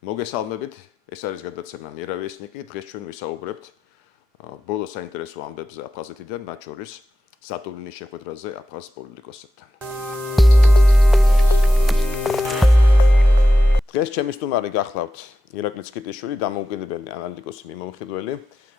მოგესალმებით, ეს არის გადაცემა მიერავესნიკი. დღეს ჩვენ ვისაუბრებთ ბოლო საინტერესო ამბებზე აფხაზეთიდან, მათ შორის სატურნის შეხვედრაზე აფხაზ პოლიტიკოსებთან. დღეს ჩემი სტუმარი გახლავთ ირაკლი ცკიტიშვილი, დამოუკიდებელი ანალიტიკოსი, მიმომხილველი,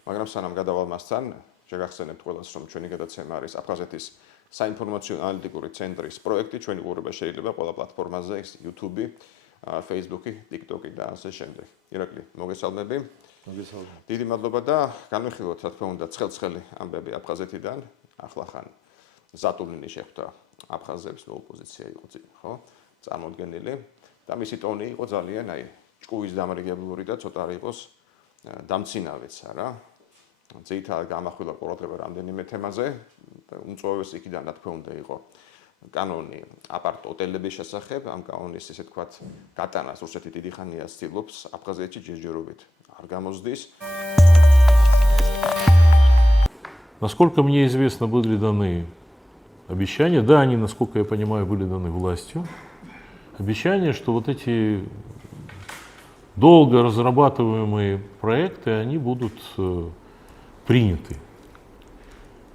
მაგრამ სანამ გადავალ მასთან, შეგახსენებთ ყველას, რომ ჩვენი გადაცემა არის აფხაზეთის საინფორმაციო ანალიტიკური ცენტრის პროექტი. ჩვენი ყურება შეიძლება ყველა პლატფორმაზე, YouTube, Facebook, TikTok და ასე შემდეგ. ირაკლი, მოგესალმები. მოგესალმებით. დიდი მადლობა და განვიხილოთ, რა თქმა უნდა, ცხელ-ცხელი ამბები აფხაზეთიდან. ახლა ხან სატურნი შეხვდა აფხაზებს, ოპოზიცია იყო წინ, ხო? წარმოუდგენელი და მისი ტონი იყო ძალიან ჭკუის დამრიგებლური და ცოტა იყოს დამცინავეც, რა. ძირითადად გამახვილა ყურადღება რამდენიმე თემაზე. უმწვავეს იქიდან, რა თქმა უნდა, იყო კანონი აპარტ ოტელების შესახებ, ამ კანონის ესე თქვათ გატანას რუსეთი დიდი ხანია ცდილობს აფხაზეთში ჯერჯერობით არ გამოსდის. Насколько мне известно, были даны обещания, да, они, насколько я понимаю, были даны властью, обещания, что вот эти долго разрабатываемые проекты, они будут приняты.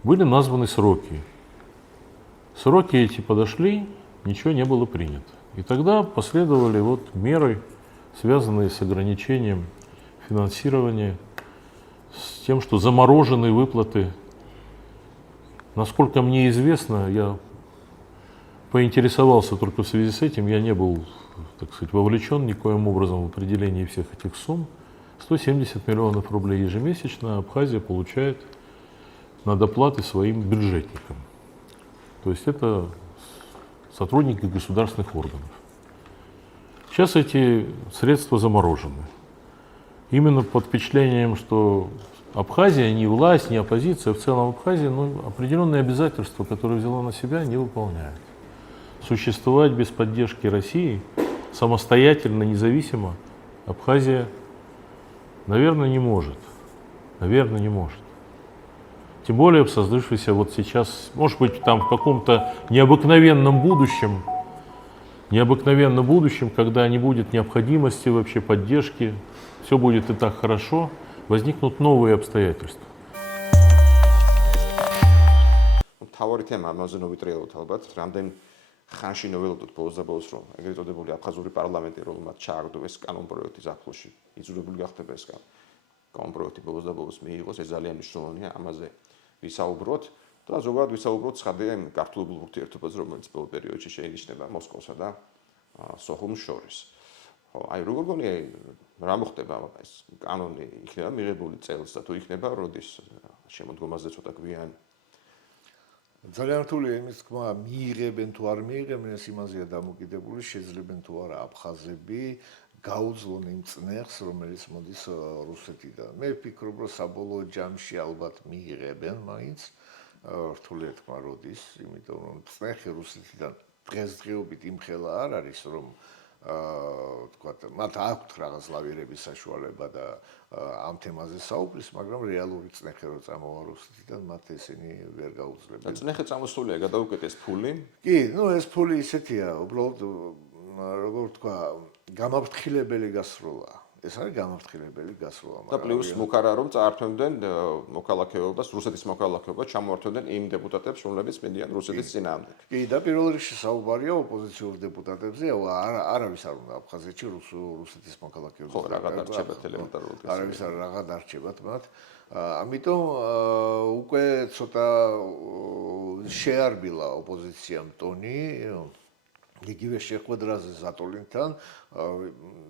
Были названы сроки. Сроки эти подошли, ничего не было принято. И тогда последовали вот меры, связанные с ограничением финансирования, с тем, что заморожены выплаты. Насколько мне известно, я поинтересовался только в связи с этим, я не был, так сказать, вовлечен никоим образом в определение всех этих сумм. 170 миллионов рублей ежемесячно Абхазия получает на доплаты своим бюджетникам. То есть это сотрудники государственных органов. Сейчас эти средства заморожены. Именно под впечатлением, что Абхазия, ни власть, ни оппозиция, в целом Абхазия, определенные обязательства, которые взяла на себя, не выполняет. Существовать без поддержки России самостоятельно, независимо Абхазия, наверное, не может. Наверное, не может. Тем более в создавшейся вот сейчас, может быть, там в каком-то необыкновенном будущем, когда не будет необходимости вообще поддержки, все будет и так хорошо, возникнут новые обстоятельства. თავარი თემა ამაზე ნოვიტრიალოთ ალბათ, რამდენ ხანში ნოველოდოთ ბოლოს და ბოლოს, რომ ეგრეთ წოდებული აფხაზური პარლამენტი, რომელმაც ჩააგდო ეს კანონპროექტი ზაფხულში, იძულებული გახდება ეს კანონპროექტი ბოლოს და ბოლოს მიიღოს, ეს ძალიან მნიშვნელოვანია, ამაზე ვისაუბროთ და ზოგადად ვისაუბროთ ცხადია იმ გართულებულ ურთიერთობაზე, რომელიც ბოლო პერიოდში შეინიშნება მოსკოვსა და სოხუმს შორის. აი როგორ გონია რა მოხდება ეს კანონი იქნება მიღებული წელს და თუ იქნება როდის შემოდგომაზე ცოტა გვიან ძალიან რთულია იმის თქმა მიიღებენ თუ არ მიიღებენ ეს იმაზეა დამოკიდებული შეძლებენ თუ არა აფხაზები გაუძლონ იმ წნეხს რომელიც მოდის რუსეთიდან მე ვფიქრობ რომ საბოლოო ჯამში ალბათ მიიღებენ მაინც რთულია თქმა როდის იმიტომ რომ წნეხი რუსეთიდან დღესდღეობით იმხელა არ არის რომ თქვათ მათ აქვთ რაღაც ლავირების საშუალება და ამ თემაზე საუბრის, მაგრამ რეალური წნეხი რო წამოვა რუსეთიდან მათ ესენი ვერ გაუძლებენ. წნეხი წამოსულია გადაუკეთეს ფული? კი, ეს ფული ისეთია, უბრალოდ როგორ ვთქვა, გამაფრთხილებელი გასროლა. ეს არის გამაფრთხილებელი გასროლა, და პლუს მუქარა რომ წაართვენდნენ მოქალაქეობას, რუსეთის მოქალაქეობას ჩამოართვენდნენ იმ დეპუტატებს, რომლებიც მიდიან რუსეთის წინააღმდეგ. კი, და პირველ რიგში საუბარია ოპოზიციურ დეპუტატებზე, არავის არ უნდა აფხაზეთში რუსეთის მოქალაქეობის. ხო, რა გადარჩებათ ელემენტარულად. არავის არ რა გადარჩებათ მათ. ამიტომ უკვე ცოტა შეარბილა ოპოზიციამ ტონი იგივე შეხვედრაზე ზატოლინთან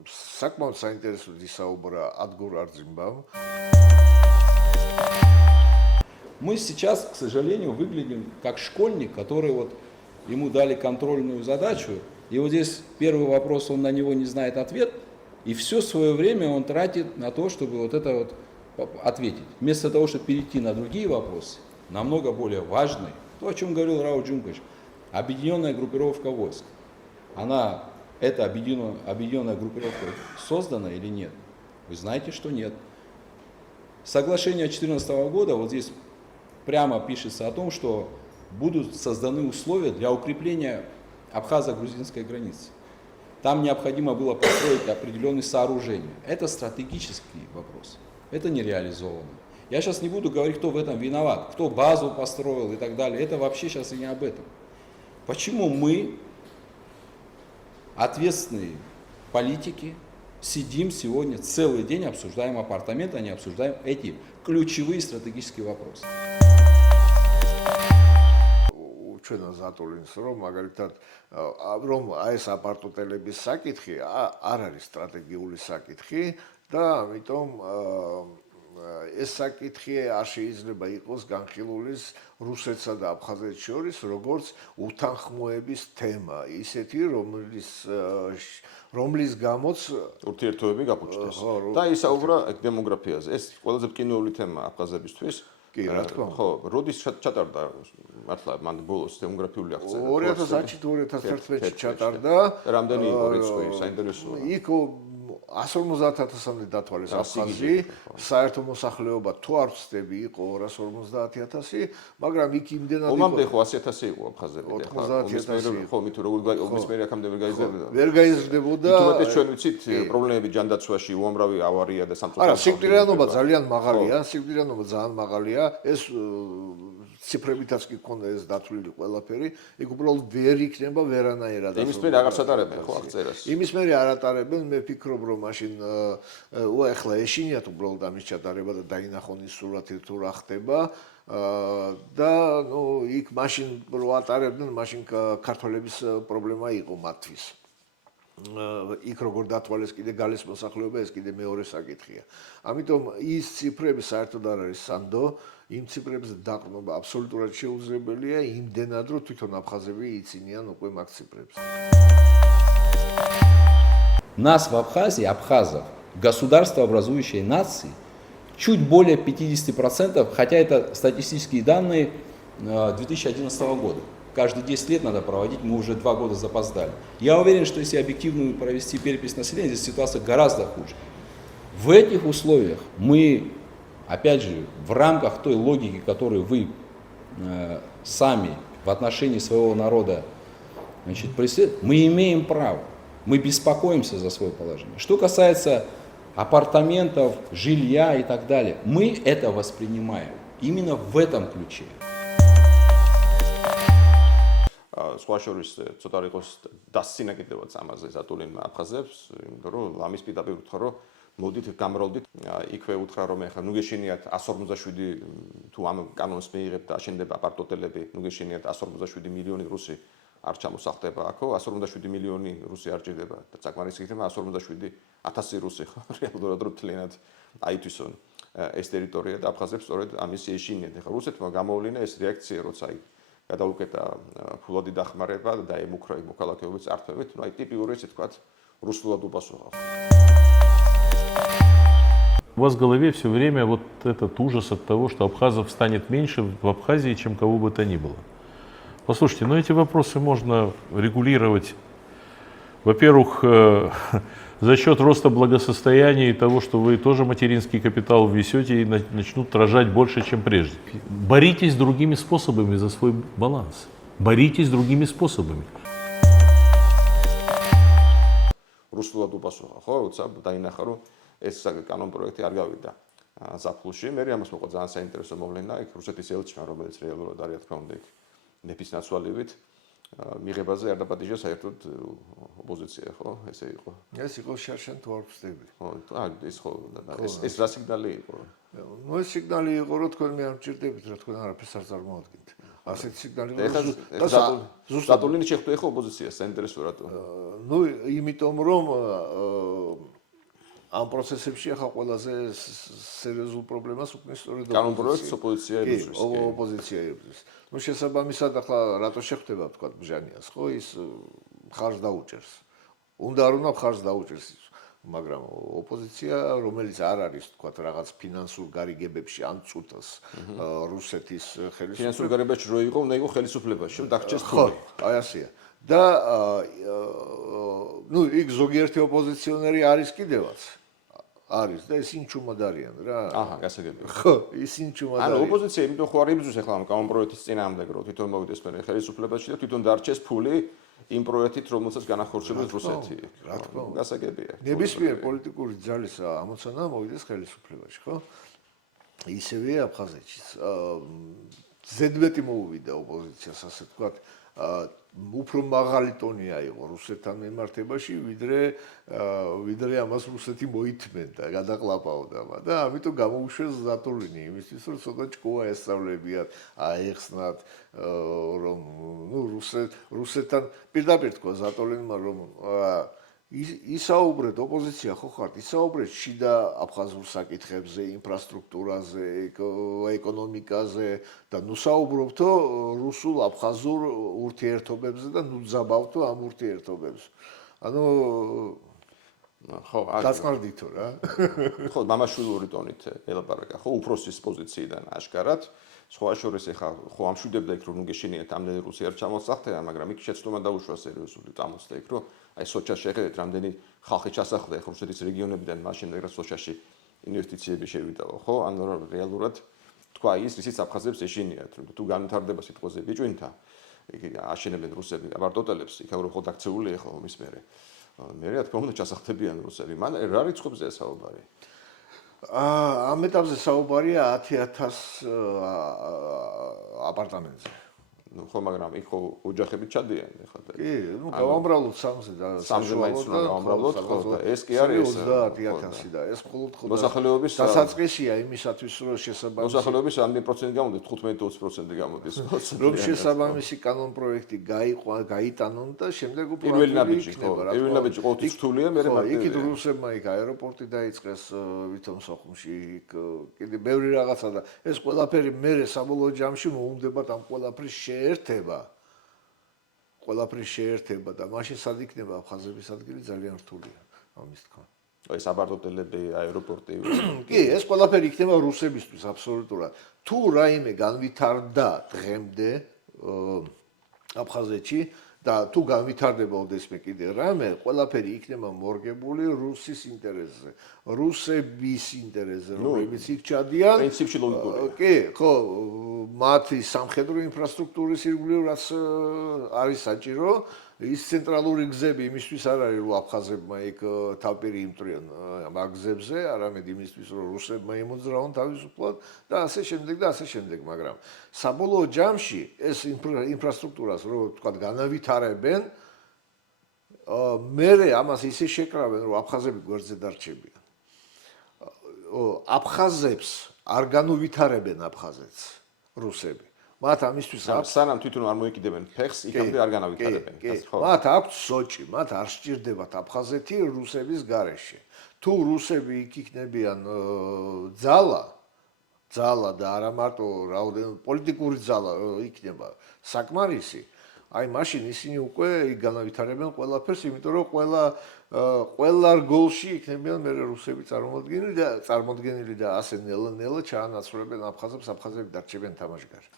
საკმაოდ საინტერესო ისაუბრა Адгур Арзимбам. Мы сейчас, к сожалению, выглядим как школьник, который вот ему дали контрольную задачу, и вот здесь первый вопрос, он на него не знает ответ, и все свое время он тратит на то, чтобы вот это вот ответить. Вместо того, чтобы перейти на другие вопросы, намного более важные, то, о чем говорил Рауль Джункович, объединенная группировка войск. Эта объединенная группировка создана или нет? Вы знаете, что нет. Соглашение 2014 года, вот здесь прямо пишется о том, что будут созданы условия для укрепления абхазо-грузинской границы. там необходимо было построить определенные сооружения. Это стратегический вопрос, это не реализовано. Я сейчас не буду говорить, кто в этом виноват, кто базу построил и так далее, это вообще сейчас и не об этом. Почему мы, ответственные политики, сидим сегодня целый день, обсуждаем апартаменты, а не обсуждаем эти ключевые стратегические вопросы. ჩვენო ზატულინს რომ მაგალითად რომ აი ეს აპარტოტელების საკითხი არ არის სტრატეგიული საკითხი და ამიტომ ეს საკითხი არ შეიძლება იყოს განხილული რუსეთსა და აფხაზეთს შორის როგორც უთანხმოების თემა ისეთი რომლის გამოც ურთიერთობები გაფუჭდეს და ისაუბრა დემოგრაფიაზე ეს ყველაზე ბკინეული თემა აფხაზებისთვის კი რა თქმა უნდა ხო როდის ჩატარდა მართლა მან ბოლოს დემოგრაფიული აღწერა 2010-ში 2011-ში ჩატარდა რამდენი იყო რიცხვი საინტერესოა იქ 150,000-მდე დათვალეს აფხაზი, საერთო მოსახლეობა თუ არ ვცდები იყო 250,000, მაგრამ იქ იმდენად იყო. ომამდე ხო 100,000 იყო აფხაზები, ახლა 90,000 ხო, მით როგორ ომის მერე აქამდე ვერ გაიზრდებოდა. ვერ გაიზრდებოდა. თუმცა ჩვენ ვიცით პრობლემები ჯანდაცვაში, უამრავი ავარია და სამწუხაროდ. არა, სიკვდილიანობა ძალიან მაღალია, სიკვდილიანობა ძალიან მაღალია. ეს ციფრებითაც კი ქონდა ეს დათვლილი ყველაფერი, იქ უბრალოდ ვერ იქნება ვერანაირად. იმის მერე აღარ სატარებენ ხო აღწერას. იმის მერე არ ატარებენ, მე ფიქრობ რომ მაშინ ახლა ეშინიათ უბრალოდ ამის ჩატარება და დაინახონ ის სურათი თუ რა ხდება და ნუ იქ მაშინ რო ატარებდნენ, მაშინ ქართველების პრობლემა იყო მათთვის. იქ როგორ დათვალეს კიდე გალის მოსახლეობა, ეს კიდე მეორე საკითხია. ამიტომ ის ციფრები საერთოდ არ არის სანდო, იმ ციფრებზე დაყრდნობა აბსოლუტურად შეუძლებელია იმდენად რომ თვითონ აფხაზები იცინიან უკვე მაგ ციფრებს. Нас в Абхазии, абхазов, государствообразующие нации, чуть более 50%, хотя это статистические данные 2011 года. Каждые 10 лет надо проводить, мы уже 2 года запоздали. Я уверен, что если объективную провести перепись населения, здесь ситуация гораздо хуже. В этих условиях мы, опять же, в рамках той логики, которую вы сами в отношении своего народа преследуете, мы имеем право. Мы беспокоимся за свое положение. Что касается апартаментов, жилья и так далее, мы это воспринимаем именно в этом ключе. სხვა შორის ცოტა იყოს დასცინა კიდევაც ამაზე ზატულინმა აფხაზებს, იმიტომ რომ ამის პირდაპირ უთხრა რომ მოდით გამრავლდით, იქვე უთხრა რომ ეხლა ნუ გეშინიათ 157 თუ ამ კანონს მიიღებთ და აშენდება აპარტოტელები, ნუ გეშინიათ 157 მილიონი რუსი არ ჩამოსახდება აქო 157 მილიონი რუსი არ ჭირდება და საკმარისი იქნება 157,000 რუსი ხო რეალურად რომ თლიანად აითვისონ ეს ტერიტორია და აფხაზებს სწორედ ამის ეშინიათ. ეხლა რუსეთმა გამოავლინა ეს რეაქცია როცა აი გადაუკეტა ფულადი დახმარება და დაემუქრა მოქალაქეობის წართვებით, ну აი ტიპიური ესე თქვა რუსულად უპასუხა. У вас в голове все время вот этот ужас от того, что абхазов станет меньше в Абхазии, чем кого бы то ни было. Послушайте, эти вопросы можно регулировать, во-первых, за счет роста благосостояния и того, что вы тоже материнский капитал внесете и начнут рожать больше, чем прежде. Боритесь другими способами за свой баланс. Боритесь другими способами. რუსულად უპასუხა, ხო, როცა დაინახა, რომ ეს კანონ პროექტი არ გავიდა ზაფხულში. მე ამას მოყვა ძალიან საინტერესო მოვლენა, იქ რუსეთის ელჩმა, რომელიც რეალურად არის, თქმა უნდა, იქ ნეფის ნაცვალებით მიღებაზე არ დაპატიჟა საერთოდ ოპოზიცია, ხო? ესე იყო. ეს იყო შარშან თუ არ ვწდები. ხო, ეს ხო, ეს რა სიგნალი იყო? ნუ ეს სიგნალი იყო, რომ თქვენ მე არ მჭირდებით, რა თქვენ არაფერს არ წარმოადგენთ. ასეთი სიგნალი იყო. ზატულინი შეხვდა ხო ოპოზიციას, საინტერესო რატო? ნუ იმიტომ რომ ამ პროცესებში ახლა ყველაზე სერიოზულ პრობლემას უქმნის სწორედ კანონპროექტს ოპოზიცია ებრძვის. ოპოზიცია ებრძვის. ნუ შესაბამისად ახლა რატო შეხვდება თქვა ბჟანიას, ხო ის მხარს დაუჭერს. უნდა არ უნდა მხარს დაუჭერს, მაგრამ ოპოზიცია, რომელიც არ არის თქვა რაღაც ფინანსურ გარიგებებში ან წუთას რუსეთის ხელისუფლებას. ფინანსურ გარიგებებში რო იყო, უნდა იყო ხელისუფლებაში, რომ დაგჭერს ხო, აი ასეა. და ნუ იქ ზოგიერთი ოპოზიციონერი არის კიდევაც. არის და ისინი ჩუმად არიან რა. აჰა, გასაგებია. ხო, ისინი ჩუმად არიან. ანუ ოპოზიცია იმიტომ ხო არ იბრძვის ახლა ამ კანონპროექტის წინააღმდეგ, რომ თვითონ მოვიდეს მე ხელისუფლებაში და თვითონ დარჩეს ფული იმ პროექტით, რომელსაც განახორციელებს რუსეთი. რა თქმა უნდა. გასაგებია. ნებისმიერ პოლიტიკური ძალის ამოცანა მოვიდეს ხელისუფლებაში, ხო? ისევია აფხაზეთშიც. ზედმეტი მოუვიდა ოპოზიციას, ასე ვთქვათ, უფრო მაღალი ტონი აიღო რუსეთთან მიმართებაში, ვიდრე ამას რუსეთი მოითმენდა, გადაყლაპავდა და ამიტომ გამოუშვეს ზატულინი იმისთვის, რომ ცოტა ჭკუა ესწავლებიათ, აეხსნათ, რომ რუსეთთან პირდაპირ თქვა ზატულინმა, რომ ისაუბრეთ ოპოზიცია ხო ხართ, ისაუბრეთ შიდა აფხაზურ საკითხებზე, ინფრასტრუქტურაზე, ეკონომიკაზე და ნუ საუბრობთო რუსულ-აფხაზურ ურთიერთობებზე და ნუ ძაბავთო ამ ურთიერთობებს. ანუ ხო, გაწყარდითო რა. ხო, მამაშვილური ტონით ელაპარაკა, ხო, უფროსის პოზიციიდან აშკარად. სხვა შორის ეხა ხო ამშვიდებდა იქ რომ გეშინიათ ამდენი რუსი არ ჩამოსახდა, მაგრამ იქ შეცდომა დაუშვა სერიოზული წამოსდა იქ რომ აი სოჩას შეხედეთ რამდენი ხალხი ჩასახლდა ეხა რუსეთის რეგიონებიდან მაშინ რა სოჩაში ინვესტიციები შევიდაო, ხო? ანუ რეალურად თქვა ის ისიც აფხაზებს ეშინიათ, რომ თუ განვითარდება სიტყვაზე ბიჭვინთა, იქ აშენებენ რუსები აბარტოტელებს, იქ რო ხო დაქცეული ეხლა ომის მერე. მე რა თქმა უნდა ჩასახდებიან რუსები. მან რა რიცხვებზე საუბარი? ამ ეტაპზე საუბარია 10,000 აპარტამენტზე. ნუ ხო, მაგრამ იქ ხო ოჯახები ჩადიან ეხლა და კი, ნუ გავამრავლოთ 3-ზე და გავამრავლოთ ხო და ეს კი არის 30,000 და ეს მხოლოდ ხო მოსახლეობის დასაწყისია იმისათვის რომ შესაბამისი მოსახლეობის რამდენი პროცენტი გამოდის 15-20% გამოდის რომ შესაბამისი კანონ პროექტი გაიტანონ და შემდეგ უფრო პირველი ნაბიჯი ხო პირველი ნაბიჯი ყოველთვის რთულია მე იქით რუსებმა იქ აეროპორტი დაიწყეს ვითომ სოხუმში იქ კიდე ბევრი რაღაცა და ეს ყველაფერი მე საბოლოო ჯამში მოუნდებათ ამ ყველაფრის შეერთება და მაშინ სად იქნება აფხაზების ადგილი ძალიან რთულია ამის თქმა. აი საბარტოტელები, აეროპორტი. კი, ეს ყველაფერი იქნება რუსებისთვის აბსოლუტურად. თუ რაიმე განვითარდა დღემდე აფხაზეთში და თუ განვითარდება ოდესმე კიდე რამე, ყველაფერი იქნება მორგებული რუსის ინტერესზე, რუსების ინტერესზე, რომლებიც იქ ჩადიან. პრინციპში ლოგიკურია. კი, ხო, მათი სამხედრო ინფრასტრუქტურის ირგვლივ რაც არის საჭირო, ის ცენტრალური გზები იმისთვის არ არის, რომ აფხაზებმა იქ თავპირი იმტრიან მაგ გზებზე, არამედ იმისთვის, რომ რუსებმა ემოძრავონ თავისუფლად და ასე შემდეგ, მაგრამ საბოლოო ჯამში ეს ინფრასტრუქტურას რო თქვა განავითარებენ, მერე ამას ისე შეკრავენ, რომ აფხაზები გვერდზე დარჩებიან. აფხაზებს არ განუვითარებენ აფხაზეთს რუსები. მათ ამისთვის სანამ თვითონ არ მოიკიდებენ ფეხს, იქამდე არ განავითარებენ. მათ აქვთ სოჭი, მათ არ სჭირდებათ აფხაზეთი რუსების გარეშე. თუ რუსები იქ იქნებიან ძალა და არა მარტო რაოდენობით პოლიტიკური ძალა იქნება საკმარისი, აი მაშინ ისინი უკვე იქ განავითარებენ ყველაფერს, იმიტომ რომ ყველა რგოლში იქნებიან მე რუსები წარმოდგენილი და ასე ნელა ჩაანაცვლებენ აფხაზებს, აფხაზები დარჩებიან თამაშგარი.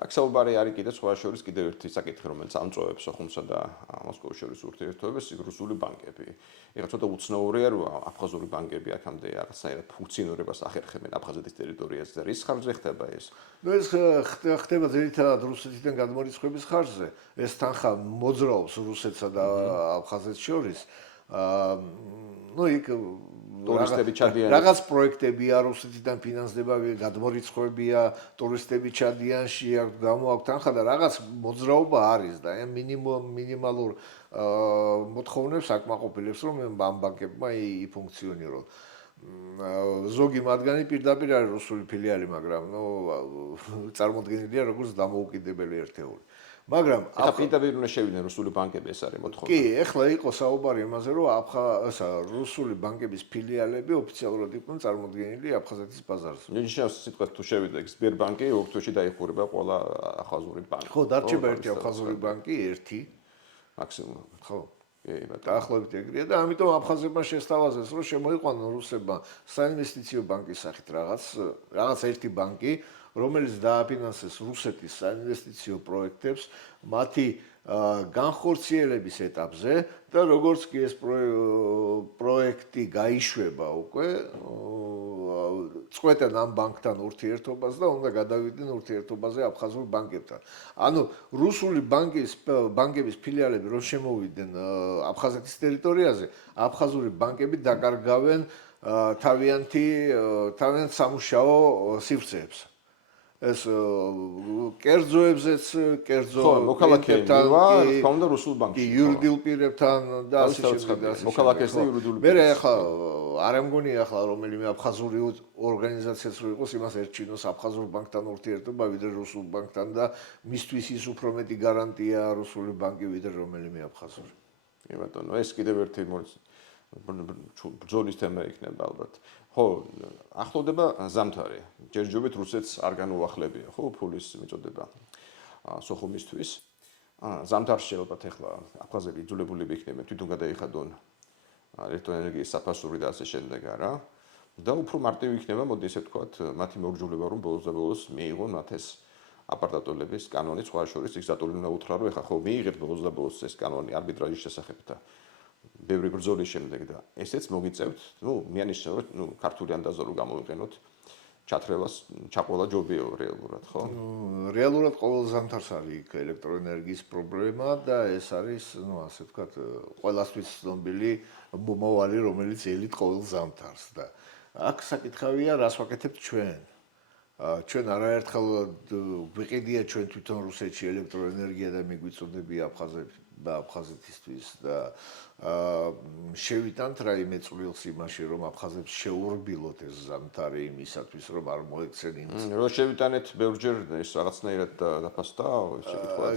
აქ საუბარი არის კიდე სხვა შორის კიდევ ერთი საკითხი, რომელიც ამწოვებს სოხუმსა და მოსკოვის შორის ურთიერთობებს, ის რუსული ბანკები. ეხლა ცოტა უცნაურია, რომ აფხაზური ბანკები აქამდე რაღაცნაირად ფუნქციონირებას ახერხებენ აფხაზეთის ტერიტორიაზე და რის ხარჯზე ხდება ეს? ნუ ეს ხდება ძირითადად რუსეთიდან გადმორიცხვების ხარჯზე. ეს თანხა მოძრაობს რუსეთსა და აფხაზეთს შორის. ნუ იქ ტურისტები ჩადიან. რაღაც პროექტებია რუსეთიდან ფინანსდება, გადმორიცხვებია, ტურისტები ჩადიან, გამოაქვთ თანხა და რაღაც მოძრაობა არის და მინიმალურ მოთხოვნებს აკმაყოფილებს, რომ ამ ბანკებმა იფუნქციონირონ. ზოგი მათგანი პირდაპირ არის რუსული ფილიალი, მაგრამ წარმოდგენილია როგორც დამოუკიდებელი ერთეული. მაგრამ ახლა პირდაპირ უნდა შევიდნენ რუსული ბანკები, ეს არის მოთხოვნა. კი, ეხლა იყო საუბარი იმაზე, რომ რუსული ბანკების ფილიალები ოფიციალურად იყვნენ წარმოდგენილი აფხაზეთის ბაზარზე. ნიშნავს სიტყვას თუ შევიდა სბერბანკი, ოქტომბერში დაიხურება ყველა აფხაზური ბანკი. ხო, დარჩება ერთი აფხაზური ბანკი, ერთი მაქსიმუმ. ხო. დაახლოებით ეგრეა და ამიტომ აფხაზებმა შესთავაზეს, რომ შემოიყვანონ რუსებმა საინვესტიციო ბანკის სახით რაღაც ერთი ბანკი, რომელიც დააფინანსეს რუსეთის საინვესტიციო პროექტებს მათი განხორციელების ეტაპზე და როგორც კი ეს პროექტი გაიშვება უკვე წყვეტენ ამ ბანკთან ურთიერთობას და უნდა გადავიდნენ ურთიერთობაზე აფხაზურ ბანკებთან. ანუ რუსული ბანკების ფილიალები რომ შემოვიდნენ აფხაზეთის ტერიტორიაზე, აფხაზური ბანკები დაკარგავენ თავიანთ სამუშაო სივრცეებს. ეს კერძოებზეც, კერძო მოქალაქეებთან, თქმა უნდა რუსულ ბანკში. იურიდიულ პირებთან და ასე შემდეგ. მოქალაქეს და იურიდიული მე ახლა არ ამგონია ახლა რომელიმე აფხაზური ორგანიზაციაც რო იყოს, იმას ერჩინოს აფხაზურ ბანკთან ურთიერთობა ვიდრე რუსულ ბანკთან და მისთვის ის უფრო მეტი გარანტია რუსული ბანკი ვიდრე რომელიმე აფხაზური. ბატონო, ეს კიდევ ერთი ბრძოლის თემა იქნება ალბათ. ხო, ახლოვდება ზამთარი. ჯერჯერობით რუსეთს არ განუახლებია, ხო, ფულის მიწოდება სოხუმისთვის. ზამთარში ალბათ ახლა აფხაზები იძულებულები იქნებიან თვითონ გადაიხადონ ელექტროენერგიის საფასური და ასე შემდეგ, არა? და უფრო მარტივი იქნება, მოდი ესე ვთქვათ, მათი მორჯულება რომ ბოლოს და ბოლოს მიიღონ მათ ეს აპარტატოლების კანონი, სხვა შორის დიქტატორი უნდა უთხრა, რომ ეხლა ხო მიიღეთ ბოლოს და ბოლოს ეს კანონი არბიტრაჟის შესახებ და ბევრი ბრძოლის შემდეგ და ესეც მოგიწევთ, მიანიშნე რომ ქართული ანდაზო რო გამოვიყენოთ, ჩათრევას, ჩაყოლა ჯობია რეალურად, ხო? რეალურად ყოველ ზამთარს არის იქ ელექტროენერგიის პრობლემა და ეს არის, ასე ვთქვათ, ყველასთვის ცნობილი მომავალი, რომელიც ელით ყოველ ზამთარს და აქ საკითხავია, რას ვაკეთებთ ჩვენ? ჩვენ არაერთხელ ვიყიდია ჩვენ თვითონ რუსეთში ელექტროენერგია და მიგვიწოდებია აფხაზეთისთვის და შევიტანთ რაიმე წვრილს იმაში, რომ აფხაზებს შეურბილოთ ეს ზამთარი იმისათვის, რომ არ მოექცენ იმის. რო შევიტანეთ ბევრჯერ ეს რაღაცნაირად დაფასდა, ესე ვთქვათ,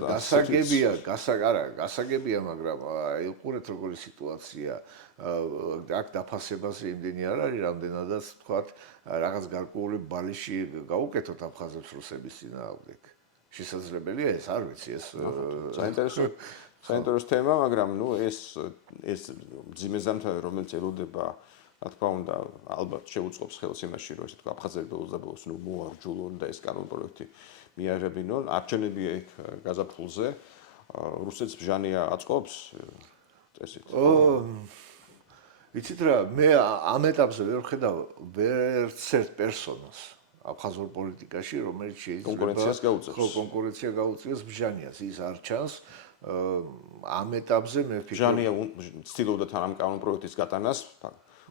გასაგებია, მაგრამ იყურეთ როგორი სიტუაცია. აქ დაფასებაზე იმდენი არ არის, რამდენადაც ვთქვათ, რაღაც გარკვეული ბალიში გაუკეთოთ აფხაზებს რუსების წინააღმდეგ. შესაძლებელია ეს, არ ვიცი, ეს საინტერესო თემა, მაგრამ ეს მძიმე ზამთარი, რომელიც ელოდება, რა თქმა უნდა, ალბათ შეუწყობს ხელს იმაში, რომ ესე თქვა აფხაზები ბოლოს და ბოლოს მოარჯულონ და ეს კანონ პროექტი მიაღებინონ. არჩევნებია იქ გაზაფხულზე. რუსეთს ბჟანია აწყობს წესით. ვიცით რა, მე ამ ეტაპზე ვერ ვხედავ ვერცერთ პერსონას აფხაზურ პოლიტიკაში, რომელიც შეიძლება კონკურენცია გაუწიოს ბჟანიას. ის არ ჩანს. ამ ეტაპზე მე ვფიქრობ, ბჟანია ცდილობდა თან ამ კანონ პროექტის გატანას.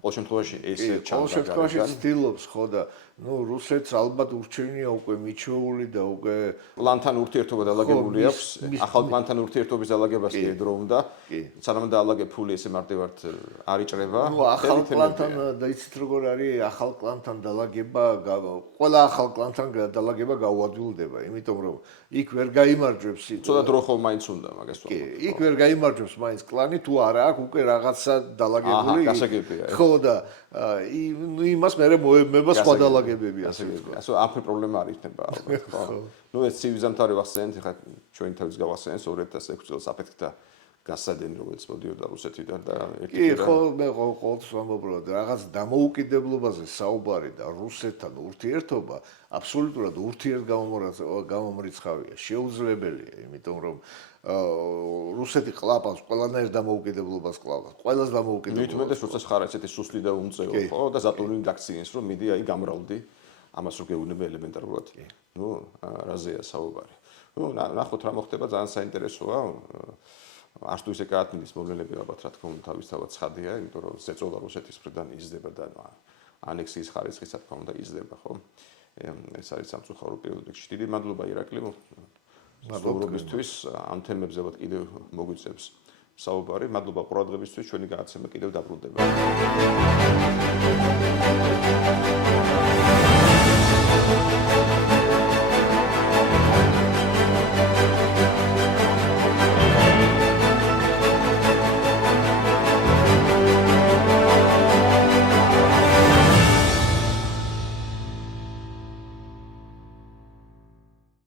ყოველ შემთხვევაში ეს ყოველ შემთხვევაში ცდილობს, ხო და რუსეთს ალბათ ურჩევნია უკვე მიჩვეული და უკვე პლანთან ურთიერთობა დალაგებული აქვს. ახალ პლანთან ურთიერთობის დალაგებას კი ედროუნდა. სანამ დაალაგე ფული ესე მარტივად არ იჭრება. ახალ პლანთან და იცით როგორ არის ახალ პლანთან დალაგება, ყველა ახალ პლანთან დალაგება გაუადვილდება, იმიტომ რომ იქ ვერ გაიმარჯვებს. ცოტა დრო ხო მაინც უნდა მაგას ვთქვა. იქ ვერ გაიმარჯვებს მაინც კლანი თუ არა აქვს უკვე რაღაცა დალაგებული. გასაგებია. ხო და იმას მე მოემება სხვა დალაგებები ასე ვთქვა. ასე ამ პრობლემა არ იქნება ალბათ, ხო? ეს ცივი ზამთარი ვახსენეთ, ხა ჩვენ თავის გავახსენეთ 2006 წელს აფეთქდა გასადენი, რომელიც მოდიოდა რუსეთიდან და კი, ხო, მე ყოველთვის ვამბობ, რომ რაღაც დამოუკიდებლობაზე საუბარი და რუსეთთან ურთიერთობა აბსოლუტურად ურთიერთგამომრიცხავია, შეუძლებელია, იმიტომ რომ რუსეთი ყლაპავს ყველანაირ დამოუკიდებლობას ყლაპავს, ყველას დამოუკიდებლობას. მით უმეტეს როცა ხარ ესეთი სუსლი და უმწეო, ხო, და ზატონინი გაქციენს, რომ მიდი აი გამრავლდი, ამას რო გეუბნება ელემენტარულად. რაზეა საუბარი. ნახოთ რა მოხდება, ძალიან საინტერესოა. არც თუ ისე გაათმის მოვლენები ალბათ რა თქმა უნდა თავისთავად ცხადია, იმიტომ რომ ზეწოლა რუსეთის მხრიდან იზრდება და ანექსიის ხარისხი რა თქმა უნდა იზრდება, ხო? ეს არის სამწუხარო პერიოდი. დიდი მადლობა ირაკლი მადლობისთვის ამ თემებზე ალბათ კიდევ მოგვიწევს საუბარი. მადლობა ყურადღებისთვის, ჩვენი გადაცემა კიდევ დაბრუნდება.